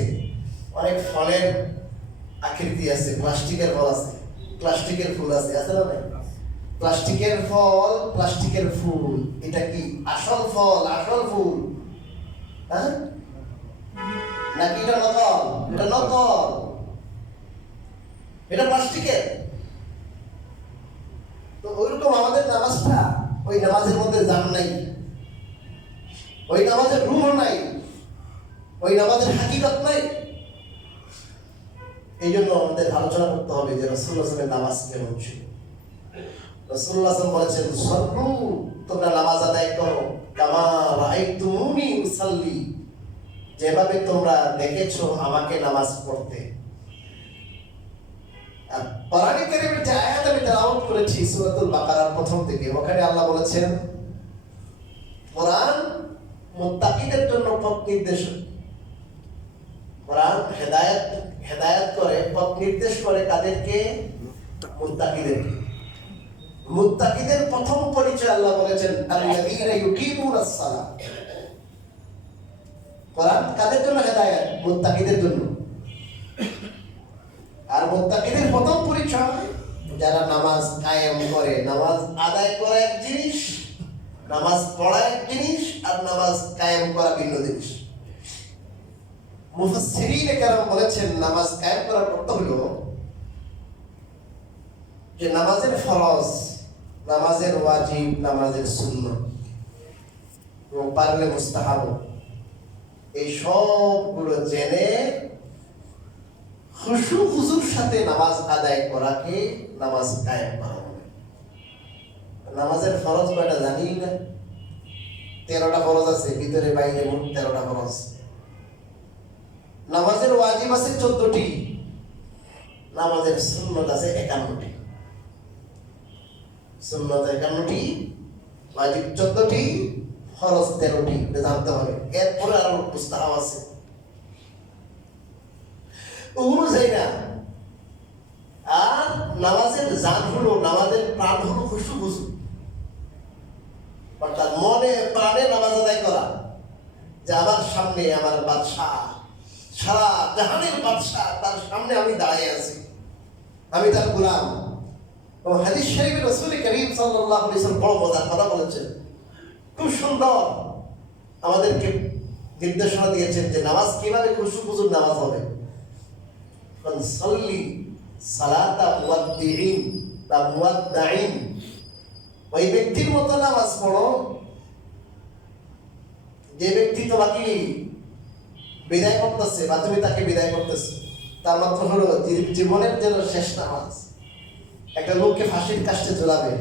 অনেক ফলের আকৃতি আছে, প্লাস্টিকের ফল আছে, প্লাস্টিকের ফুল আছে, আছে না নাই? প্লাস্টিকের ফল, প্লাস্টিকের ফুল, এটা কি আসল ফল, আসল ফুল? হ্যাঁ, নাকি এটা নকল? এটা নকল, এটা প্লাস্টিকের। তো ওইরকম আমাদের নামাজটা, ওই নামাজের মধ্যে জান নাই, ওই নামাজের রূহ নাই, ওই নামাজের হাকিকত নাই। এই জন্য আমাদের আলোচনা করতে হবে যে রাসূলুল্লাহ সাল্লাল্লাহু আলাইহি ওয়াসাল্লামের নামাজ কেমন ছিল। রাসূলুল্লাহ সাল্লাল্লাহু আলাইহি ওয়াসাল্লাম বলেছেন, সল্লু, তোমরা নামাজ আদায় করো, কামা রাআইতুমুনি উসাল্লি, যেভাবে তোমরা দেখেছো আমাকে নামাজ পড়তে। আর কোরআনে কারীমের যে আয়াত আমি তেলাওয়াত করেছি সূরাতুল বাকারার প্রথম থেকে, ওখানে আল্লাহ বলেছেন কোরআন মুত্তাকিদের জন্য পথ নির্দেশক। কোরআন হেদায়েত করে, পথ নির্দেশ করে কাদেরকে? মুত্তাকিদেরকে। মুত্তাকিদের প্রথম পরিচয় আল্লাহ বলেছেন আল্লাযীনা ইউকিমুনাস সালাহ। কোরআন কাদের জন্য হেদায়েত? মুত্তাকিদের জন্য। আর মুত্তাকিদের প্রথম পরিচয় যারা নামাজ কায়েম করে। নামাজ আদায় করা এক জিনিস, নামাজ পড়া এক জিনিস, আর নামাজ কায়েম করা ভিন্ন জিনিস। মুফাসসিরিন কেরাম বলেছেন নামাজ কায়েম করার অর্থ হলো যে নামাজের ফরজ, নামাজের ওয়াজিব, নামাজের সুন্নাত এবং পারলে মুস্তাহাব, এই সবগুলো জেনে খুশু খুজুর সাথে নামাজ আদায় করাকে নামাজ কায়েম করা বলে। নামাজের ফরজ কয়টা জানি না? 13টা ফরজ আছে, ভিতরে বাইরে মোট 13টা ফরজ। নামাজের ওয়াজিব আছে 14টি, নামাজের সুন্নাত আছে 51টি। সুন্নাত 51টি, ওয়াজিব 14টি, ফরজ 13টি, এটা জানতে হবে। এরপরে আরো মুস্তাহাব আছে, ওগুলো যাই না। আর নামাজের জান হলো, নামাজের প্রাণ হলো খুশু খুশু, অর্থাৎ মনে প্রাণে নামাজ আদায় করা। যে আমার সামনে আমার বাদশাহ, সারা জাহানের বাদশাহ, তার সামনে আমি দাঁড়িয়ে আছি, আমি তার গোলাম। ও হাদিস শরীফে রাসূল করিম সাল্লাল্লাহু আলাইহি ওয়াসাল্লাম বড় মজার কথা বলেছেন, খুব সুন্দর আমাদেরকে নির্দেশনা দিয়েছেন যে নামাজ কিভাবে খুশু খুশুর নামাজ হবে। সল্লি সালাতা মুওয়াদ্দিইন বা মুওয়াদ্দাইন, ওই ব্যক্তির মতো নামাজ পড়ো যে ব্যক্তি তোমাকে বিদায় করতেছে বা তুমি তাকে বিদায় করতেছো। তার মাত্র হলো জীবনের যেন শেষ নামাজ। একটা লোককে ফাঁসির কাস্টে ঝোলাবে,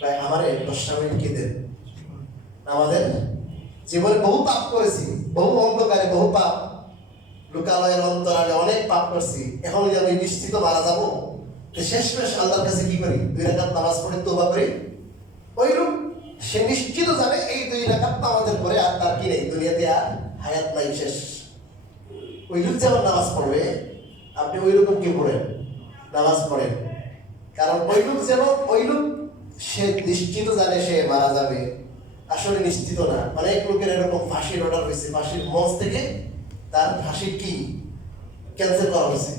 ভাই আমারে 10টা মিনিট কে দেন। আমাদের জীবনে বহু পাপ করেছি, বহু অন্ধকারে বহু পাপ, লোকালয়ের অন্তরালে অনেক পাপ করছি। এখন যে আমি নিশ্চিত মারা যাবো, শেষ আল্লাহর কাছে কি করি? 2 রাকাত নামাজ পড়ে তওবা করি। ওই লোক সে নিশ্চিত জানে এই 2 রাকাত নামাজের পরে আর তার কি নেই, দুনিয়াতে আর হায়াত নাই, শেষ। ওই লোক যেমন নামাজ পড়বে, আপনি ওই রকম কি পড়েন? নামাজ পড়েন। কারণ ওই লোক সে নিশ্চিত জানে সে মারা যাবে, আসলে নিশ্চিত না। অনেক লোকের এরকম ফাঁসির অর্ডার হয়েছে, ফাঁসির মঞ্চ থেকে তার ফাঁসির কি ক্যান্সেল করা হয়েছে।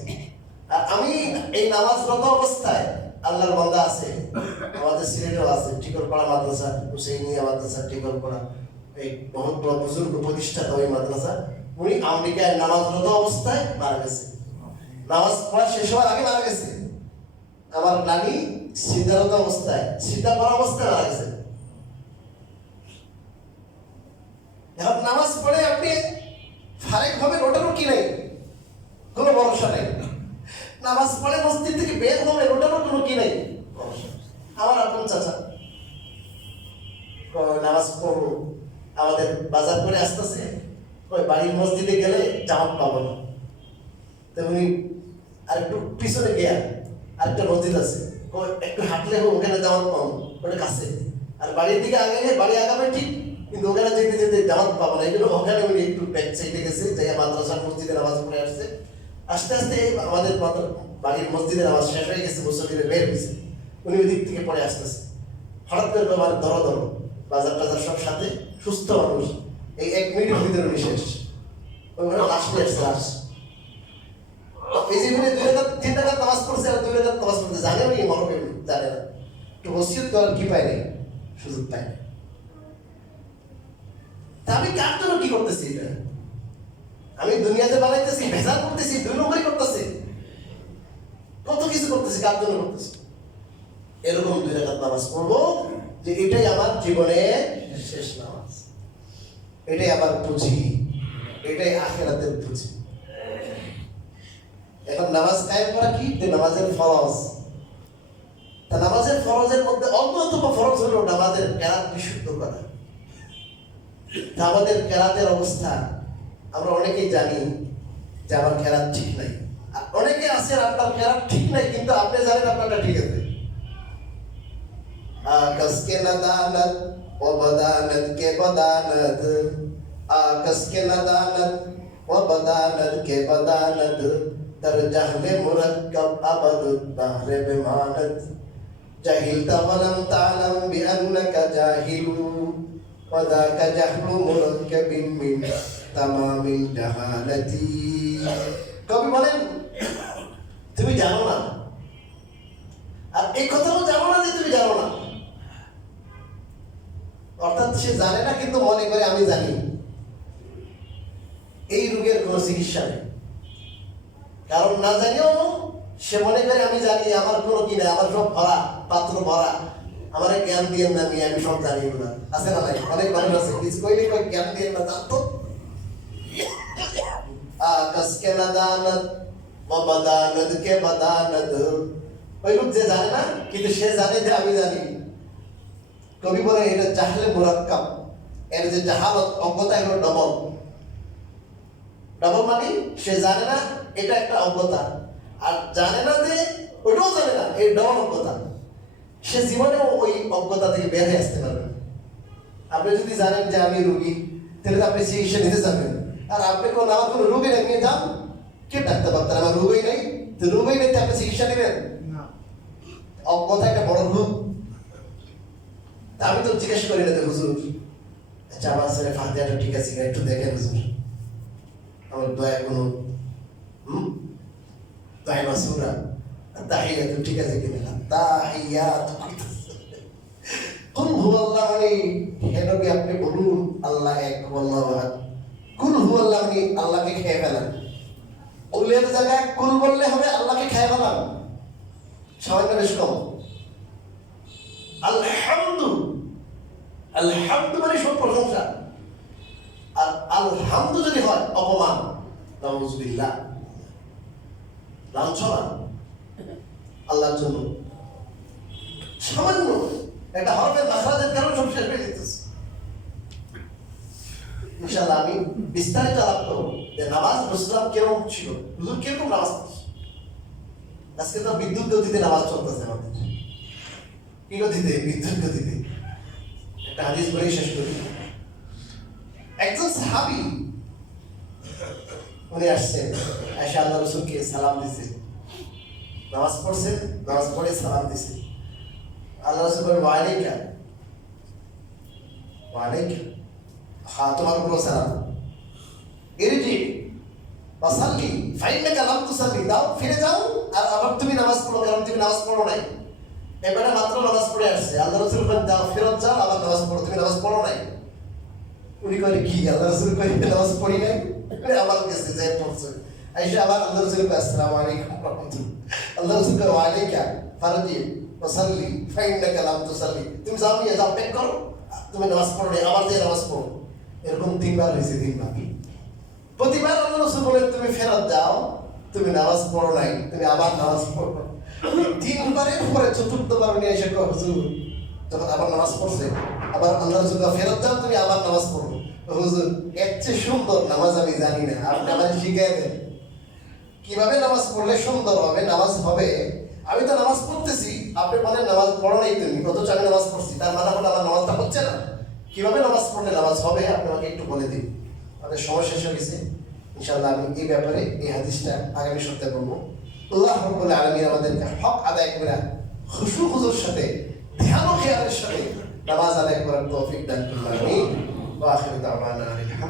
আর আমি এই নামাজরত অবস্থায়, আল্লাহর বান্দা আছে আমাদের সিলেটেও আছে, টিকরপাড়া মাদ্রাসা, হুসেইনিয়া মাদ্রাসা টিকরপাড়া, এই বহুত বড় বুজুর্গ প্রতিষ্ঠাতা ওই মাদ্রাসা, উনি আমেরিকায় নামাজরত অবস্থায় মারা গেছে। নামাজ পড়া শেষ হওয়ার আগে মারা গেছে। আমার নানি সিদ্ধারত অবস্থায়, সিদ্ধা পড়া অবস্থায় মারা গেছে। এখন নামাজ পড়ে আপনি ফারেক হবেন, ওটারও কি নেই, কোনো ভরসা নেই। নামাজ পড়ে মসজিদ থেকে বের হবেন, ওটারও কোনো কি নেই। আমার আপন চাচা নামাজ পড়বো, আমাদের বাজার করে আসতেছে, বাড়ির মসজিদে গেলে জামাত পাবো না, তেমনি আর একটু পিছনে গিয়া আরেকটা মসজিদ আছে, একটু হাঁটলে ওখানে জামাত পাবো, ওটা কাছে। আর বাড়ির দিকে আগে বাড়ি আগাবে ঠিক কিন্তু ওখানে যেতে যেতে জামাত পাবো না, এই জন্য ওখানে উনি একটু ব্যাক সাইডে গেছে, যাই মাদ্রাসার মসজিদে নামাজ পড়ে আসছে। আস্তে আস্তে আমাদের বাড়ির মসজিদের নামাজ শেষ হয়ে গেছে, মুসল্লিরা বের হয়েছে, উনি ওই দিক থেকে পড়ে আসতেছে। হঠাৎ করে আমার ধরো বাজার টাজার সব সাথে, সুস্থ মানুষ, এই 1 মিনিটের ভিতরে উনি শেষ। ওইখানে লাশ নিয়ে আসছে, লাশ। এই যে উনি 2 রাকাত 3 রাকাত নামাজ পড়ছে আর 2 রাকাত নামাজ পড়ছে, জানে উনি মরবে, জানে না, একটু ওসিয়ত করার কি পায় নাই, সুযোগ পায় না। তা আমি কার জন্য কি করতেছি? এটা আমি দুনিয়াতে বানাইতেছি, ভেজাল করতেছি, 2 নম্বরই করতেছি, কত কিছু করতেছি, কার জন্য করতেছি? এরকম 2 রাকাত নামাজ পড়বো যে এটাই আমার জীবনের শেষ নামাজ, এটাই আমার পুঁজি, এটাই আখিরাতের পুঁজি। এখন নামাজ কায়েম করা কি? যে নামাজের ফরজ। তা নামাজের ফরজের মধ্যে অন্যতম ফরজ হলো নামাজের কেরাত বিশুদ্ধ করা। আমাদের কেরাতের অবস্থা আমরা অনেকেই জানি যে আমার কেরাত ঠিক নাই, আর অনেকে আছেন আপনার কেরাত ঠিক নাই কিন্তু আপনি জানেন আপনারটা ঠিক আছে। आकस के नदानत व बदानत के बदानत, आकस के नदानत व बदानत के बदानत, तर जहले मुरक्कब अबद दहरे बिमानत, जहिलता वलम तालम बिअन्नका जाहिलू वदाक जहलु मुरक्कबिन मिन तमामिल जहालती। কবি বলেন তুমি জানো না, আর এই কথাও জানো না যে তুমি জানো না, অর্থাৎ সে জানে না কিন্তু মনে করে আমি জানি। এই রোগের কোনো চিকিৎসা নেই, কারণ না জানিও সে মনে করে আমি জানি, আমার কোনো কি নাই, আমার সব ভরা, পাত্র ভরা, আমার জ্ঞান দিয়ে না, আমি সব জানি না। আছে না নাই? অনেক মানুষ আছে কিছু কইলে কই জ্ঞান দিয়ে না, জানতো আকাশ কে নাদানত ও বাদানত কে বাদানত, ওই লোক যে জানে না কিন্তু সে জানে যে আমি জানি। কবি বলে এটা জাহলে মুরাক্কাব, এর যে জাহালত অজ্ঞতা হলো ডবল। ডবল মানে সে জানে না, এটা একটা অজ্ঞতা, আর জানে না যে ওইটাও জানে না, এই ডবল অজ্ঞতা। সে জীবনেও ওই অজ্ঞতা থেকে বের হয়ে আসতে পারবে। আপনি যদি জানেন যে আমি রোগী, তাহলে আপনি চিকিৎসা নিতে যাবেন, আর আপনি কোন আমার কোনো রোগী নিয়ে যান, কে ডাক্তার পাক্তার আমার রোগই নেই, তো রোগই নেই আপনি চিকিৎসা নেবেন? অজ্ঞতা একটা বড় রোগ। আমি তো জিজ্ঞেস করি না যে হুজুর আচ্ছা আমার ছেলে ফাতিহাটা ঠিক আছে কিনা একটু দেখেন হুজুর, আমার দয়া কোনো দাইমা সূরা তাহিয়াত ঠিক আছে কিনা, তাহিয়াত কুল হুয়াল্লাহু মানে হে নবী আপনি বলুন আল্লাহ এক আল্লাহু আহাদ। কুল হুয়াল্লাহু মানে আল্লাহকে খেয়ে ফেলান, কুলের জায়গায় কুল বললে হবে আল্লাহকে খেয়ে ফেলান, সামান্য বেশ কম। আলহামদু, আলহামদু মানে সব প্রশংসা, আর আলহামদু যদি হয় অপমান, নাউযুবিল্লাহ, লাঞ্ছনা আল্লাহর জন্য। সামান্য একটা হরফের মাখরাজের কারণে সব শেষ হয়ে যেতেছে। ইনশাআল্লাহ আমি বিস্তারিত আলাপ করব যে নামাজ রাসূলুল্লাহ কেমন ছিল, হুজুর কিরকম নামাজ পড়ছে। আজকে তো বিদ্যুৎ গতিতে নামাজ চলতেছে আমাদের, কি গতিতে? বিদ্যুৎ গতিতে। একটা হাদিস বলে শেষ করি। একজন সাহাবী উনি আসছেন, এসে আল্লাহ রাসূলকে সালাম দিয়েছেন, নামাজ পড়ছেন, নামাজ পড়ে সালাম দিয়েছেন। আল্লাহ রাসূল বলেন ওয়া আলাইকা, ওয়া আলাইকা, হ্যাঁ তোমার উপর সালাম। ইরজি ওয়াসাল্লি ফাইন্নাকা লাম তুসাল্লি, দাও ফিরে যাও আর আবার তুমি নামাজ পড়ো, কারণ তুমি নামাজ পড়ো নাই। এবারে মাত্র নামাজ পড়ে আসছে, আল্লাহ রাসূল বলেন দাও ফেরত যাও, আবার নামাজ পড়ো, তুমি নামাজ পড়ো নাই। উনি কইলে কি আল্লাহ রাসূল কইলে নামাজ পড়ি নাই, আবার গেছে যে পড়ছে, আইসা আবার আল্লাহ রাসূল কইলে আসসালামু আলাইকুম ওয়া রাহমাতুল্লাহ। আল্লাহ রাসূল কইলে ওয়া আলাইকা ফারজি ওয়াসাল্লি ফাইন্নাকা লাম তুসাল্লি, তুমি যাও নিয়ে যাও, ব্যাক করো, তুমি নামাজ পড়ো নাই, আবার যে নামাজ পড়ো। এরকম 3 বার হয়েছে, 3 বার। প্রতিবার আল্লাহ রাসূল বলেন তুমি ফেরত যাও, তুমি নামাজ পড়ো নাই, তুমি আবার নামাজ পড়ো। 3 বারের পরে 4বার উনি এসে কয় হুজুর, যখন আবার নামাজ পড়ছে, আবার আল্লাহ রাসূল ফেরত যাও, তুমি আবার নামাজ পড়ো। হুজুর এর চেয়ে সুন্দর নামাজ আমি জানি না, আপনি আমাকে শিখিয়ে দেন কিভাবে নামাজ পড়লে সুন্দর হবে, নামাজ হবে। আমি তো নামাজ পড়তেছি, আপনি বলেন নামাজ পড়ো নাই তুমি, অথচ আমি নামাজ পড়ছি, তার মানে আমার নামাজটা হচ্ছে না। কিভাবে নামাজ পড়লে নামাজ হবে আপনি আমাকে একটু বলে দিন। আমাদের সময় শেষ হয়ে গেছে, ইনশাআল্লাহ আমি এই ব্যাপারে এই হাদিসটা আগামী সপ্তাহে বলবো। আল্লাহ রাব্বুল আলামিন আমাদেরকে হক আদায় করে খুশু খুজুর সাথে ধ্যান ও খেয়ালের সাথে নামাজ আদায় করার তৌফিক দান করুন। আমিন। ওয়া আখিরু দাওয়ানা আলহামদুলিল্লাহ।